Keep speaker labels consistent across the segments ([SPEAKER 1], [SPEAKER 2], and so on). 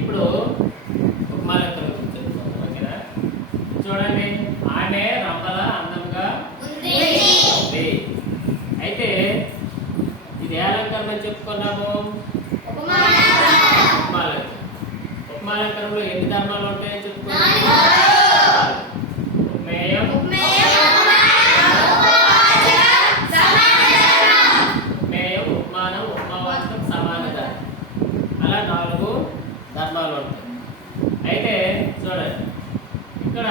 [SPEAKER 1] ఇప్పుడు ఉపమాలెక్కలు చెప్తాను ఓకేనా చూడండి ఆమె రంపల అందంగా ఉంది. అయితే ఇది ఏ అలంకరణ చెప్పుకున్నాము? ఉపమాలంకరణ. ఉపమాలంకరణలో ఎన్ని ధర్మాలు ఉంటాయని చెప్పుకున్నాము ఉపమేయం ఉపమేయం ఉపమానం ఉపమావాచకం సమాన ధర్మం అలా నాలుగు ధర్మాలు ఉంటాయి. అయితే చూడండి ఇక్కడ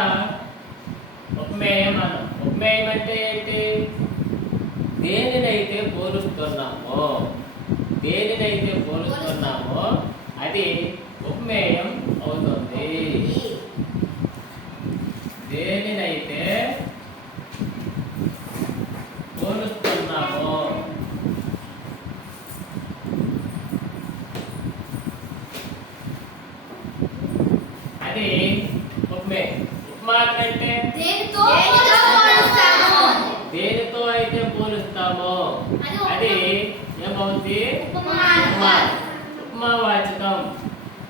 [SPEAKER 1] ఉపమేయం అన్న ఉపమేయం అంటే ఏంటి? దేనినైతే పోలుస్తున్నామో దేనినైతే పోలుస్తున్నామో అది ఉపమేయం అవుతుంది దేనినైతే పోలుస్తున్నామో అది ఉపమేయం ఉపమానం అంటే దేనితో అయితే పోలుస్తామో అది ఉపమానం ఉపమావాచకం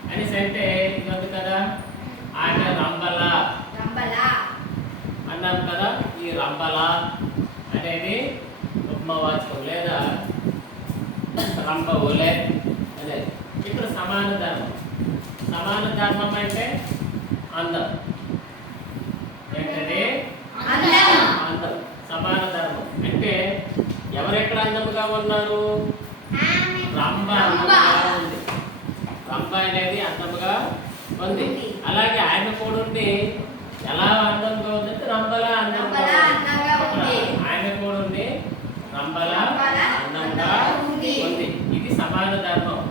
[SPEAKER 1] అనేసి అంటే ఇది ఉంది కదా? ఆమె రంబల అన్నాం కదా ఈ రంబల అనేది ఉపమావాచకం లేదా రంబ ఒలే అనేది. ఇక్కడ సమాన ధర్మం. సమాన ధర్మం అంటే అందం. ఏంటది? అందం. సమాన ధర్మం. అంటే ఎవరెక్కడ అందముగా ఉన్నారు? రంభ. ఉంది రంభ అనేది అందముగా ఉంది. అలాగే ఆమె కూడా ఉండి ఎలా అందంగా ఉందంటే రంభలా అందంగా. ఆమె కూడా ఉండి రంభలా అందంగా ఉంది. ఇది సమాన ధర్మం.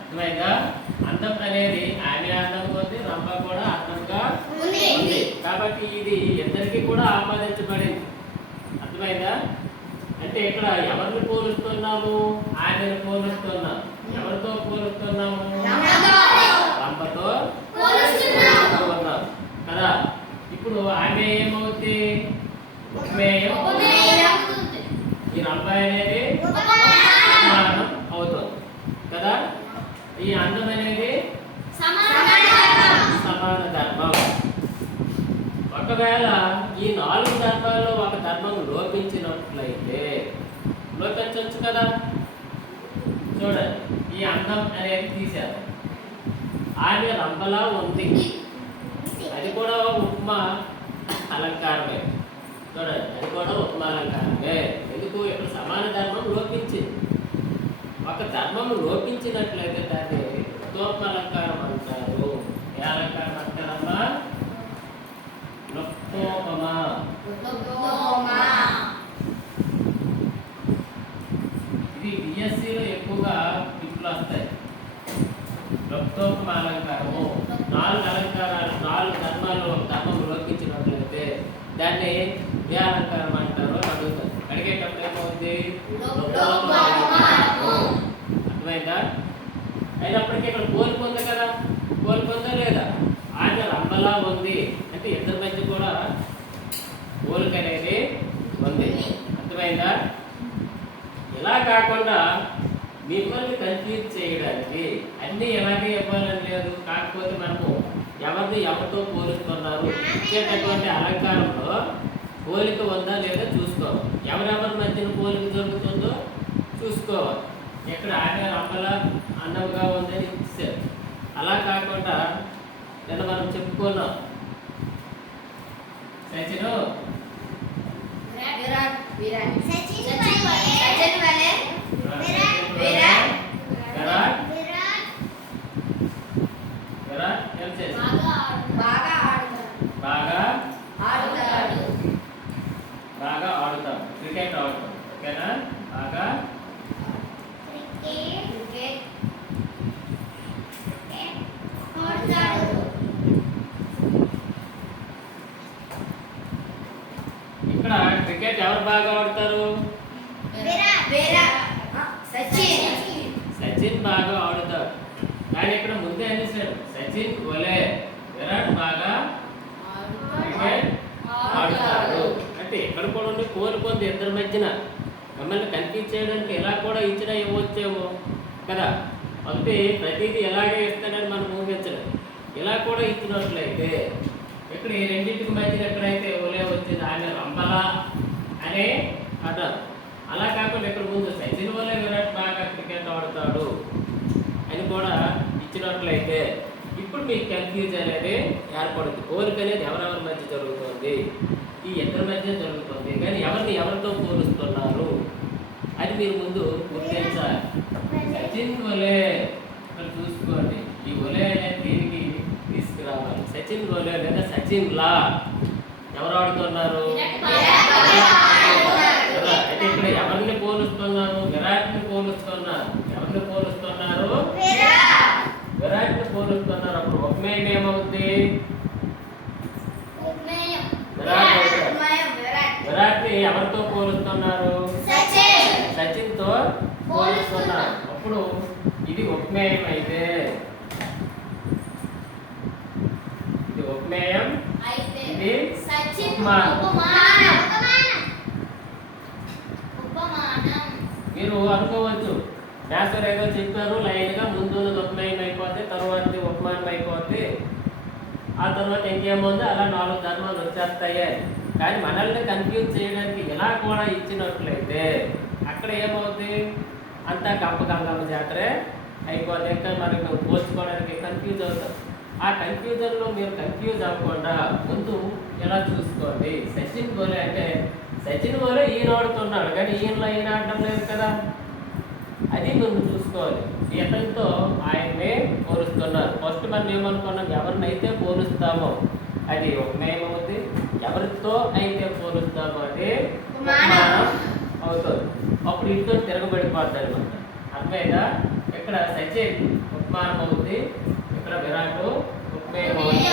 [SPEAKER 1] అర్థమైందా? అందం అనేది ఆమె అందంగా ఉంది రంభ కూడా అందంగా ఉంది. కాబట్టి ఇది ఇద్దరికి కూడా ఆపాదించబడింది. అర్థమైందా? అంటే ఇక్కడ ఎవరిని పోలుస్తున్నాము? ఆయనను పోలుస్తున్నాం. ఎవరితో పోలుస్తున్నాము? రంభతో పోలుస్తున్నాం కదా? ఇప్పుడు ఆమె ఏమవుతుంది ఉపమేయం ఈ రంభ అనేది అవుతుంది. కదా? ఈ అందం అనేది సమాన ధర్మం. ఒకవేళ ఈ నాలుగు ధర్మాల్లో ఒక ధర్మం లోపించినట్లయితే లోపించవచ్చు కదా? చూడండి ఈ అన్నం అనేది తీశారు? ఆమె రంపలా ఉంది. అది కూడా ఉప్మా అలంకారమే. చూడండి అది కూడా ఉప్మా అలంకారమే. ఎందుకు? ఇక్కడ సమాన ధర్మం లోపించింది. ఒక ధర్మం లోపించినట్లయితే దాన్ని లుప్తోపలంకారం అంటారు. ఏ అలంకారం అంటారమ్మా? అలంకారము నాలుగు అలంకారాలు నాలుగు ధర్మాలు ధర్మం లోపించినట్లయితే దాన్ని ఏ అలంకారం అంటారో అడుగుతారు. అడిగేటప్పుడు ఏమవుతుంది అర్థమైందా? అయినప్పటికీ ఇక్కడ కోల్పోంది కదా? కోల్పోందా లేదా? ఆయన రంబలా ఉంది. అంటే ఇద్దరి మధ్య కూడా పోలిక అనేది ఉంది. అర్థమైందా? ఇలా కాకుండా మిమ్మల్ని కన్ఫ్యూజ్ చేయడానికి అన్నీ ఎలాగే ఇవ్వాలని లేదు. కాకపోతే మనము ఎవరిని ఎవరితో పోలుస్తున్నారు? ఇచ్చేటటువంటి అలంకారంలో పోలిక ఉందా లేదా చూసుకోవాలి. ఎవరెవరి మధ్యన పోలిక దొరుకుతుందో చూసుకోవాలి. ఎక్కడ ఆమె అమ్మలా అందంగా ఉందని ఇచ్చారు. అలా కాకుండా నిన్న మనం చెప్పుకున్నాం. సచిను విరాట్ విరాట్ ఏం చేశారు బాగా బాగా ఆడుతాం. క్రికెట్ ఆడుతాం. ఓకేనా? బాగా ఇక్కడ క్రికెట్ ఎవరు బాగా ఆడతారు? సచిన్ బాగా ఆడుతాడు కానీ ఇక్కడ ముందే అనేసాడు సచిన్ ఒలే విరాట్ బాగా క్రికెట్ కూడా ఉండి కోల్పోంది ఇద్దరి మధ్యన. మిమ్మల్ని కన్ఫ్యూజ్ చేయడానికి ఎలా కూడా ఇచ్చినా ఇవ్వచ్చేమో. కదా? ఒకటి ప్రతిదీ ఎలాగే ఇస్తాడని మనం ఊహించలేదు ఇలా కూడా ఇచ్చినట్లయితే ఇక్కడ ఈ రెండింటికి మధ్యన ఎక్కడైతే ఓలే వచ్చింది ఆమె రంబలా అనే అంటారు అలా కాకుండా ఇక్కడ ముందు సచిన్ వల్లే విరాట్ బాగా క్రికెట్ ఆడతాడు అని కూడా ఇచ్చినట్లయితే ఇప్పుడు మీకు కన్ఫ్యూజ్ అనేది ఏర్పడుతుంది. కోరిక అనేది ఎవరెవరి మధ్య జరుగుతుంది? ఈ ఇద్దరి మధ్య జరుగుతుంది ఎవరిని ఎవరితో పోలుస్తున్నారు అని మీరు ముందు గుర్తించాలి. సచిన్ ఒలే ఇక్కడ చూసుకోండి. ఈ ఒలే అనేది దీనికి తీసుకురావాలి. సచిన్ ఒలే లేదా సచిన్ లా. ఎవరు ఆడుతున్నారు కదా? అయితే ఇక్కడ ఎవరిని పోలుస్తున్నారు విరాట్ని పోలుస్తున్నారు ఎవరిని పోలుస్తున్నారు విరాట్ని పోలుస్తున్నారు అప్పుడు ఉపమేయం ఏమవుద్ది విరాట్ అవుతాడు విరాట్ని ఎవరితో పోలుస్తున్నారు? సచిన్తో పోలుస్తున్నారు. అప్పుడు ఇది ఉపమేయం అయితే. ఇది ఉపమేయం ఇది మీరు అనుకోవచ్చు. మ్యాథ్స్ ఏదో చెప్పారు లైన్గా ముందు ఉపమేయం అయిపోతే తర్వాత ఉపమానం అయిపోతే ఆ తర్వాత ఇంకేముంది? అలా నాలుగు ధర్మాలు వచ్చేస్తాయి. కానీ మనల్ని కన్ఫ్యూజ్ చేయడానికి ఇలా కూడా ఇచ్చినట్లయితే అక్కడ ఏమవుతుంది అంతా గంప జాతరే అయిపోతే మనకు పోల్చుకోవడానికి కన్ఫ్యూజ్ అవుతాం. ఆ కన్ఫ్యూజన్లో మీరు కన్ఫ్యూజ్ అవ్వకుండా ముందు ఎలా చూసుకోండి? సచిన్ గోలే అంటే సచిన్ గోలే ఈయన ఆడుతున్నాడు కానీ ఈయనలో ఈయన ఆడటం లేదు కదా. అది నువ్వు చూసుకోవాలి. ఇతనితో ఆయన్నే పోలుస్తున్నారు. ఫస్ట్ మనం ఏమనుకున్నాం? ఎవరినైతే పోలుస్తామో అది ఒక ఉపమేయమవుతుంది ఎవరితో అయితే పోలుస్తామో అది అవుతుంది. అప్పుడు ఇంట్లో తిరగబడిపోద్ది అనమాట అర్థమైందా? ఇక్కడ సచిన్ ఉపమానం అవుతుంది ఇక్కడ విరాట్ ఉపమేయం అవుతుంది.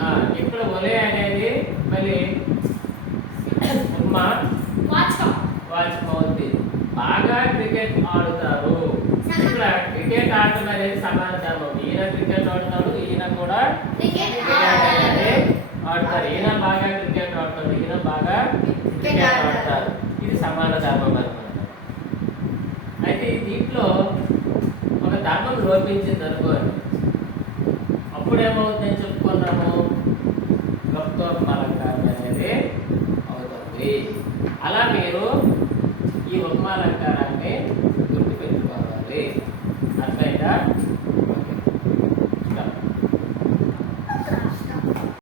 [SPEAKER 1] ఆ, ఇక్కడ ఒలే అనేది మళ్ళీ ఉపమా వాచకం. అవుతుంది బాగా క్రికెట్ ఆడుతారు. ఇక్కడ క్రికెట్ ఆడటం అనేది సమాన ధర్మం. ఈయన క్రికెట్ ఆడతాడు ఈయన కూడా క్రికెట్ ఆడతారు ఈయన బాగా క్రికెట్ ఆడతారు ఈయన బాగా క్రికెట్ ఆడతారు. ఇది సమాన ధర్మం అనమాట అయితే దీంట్లో ఒక ధర్మం లోపించింది అప్పుడు అప్పుడేమవుతుందని చెప్పుకున్నాము? గొప్ప మలంకారం అనేది అవుతుంది. అలా మీరు ఈ ఉపమాలంకారం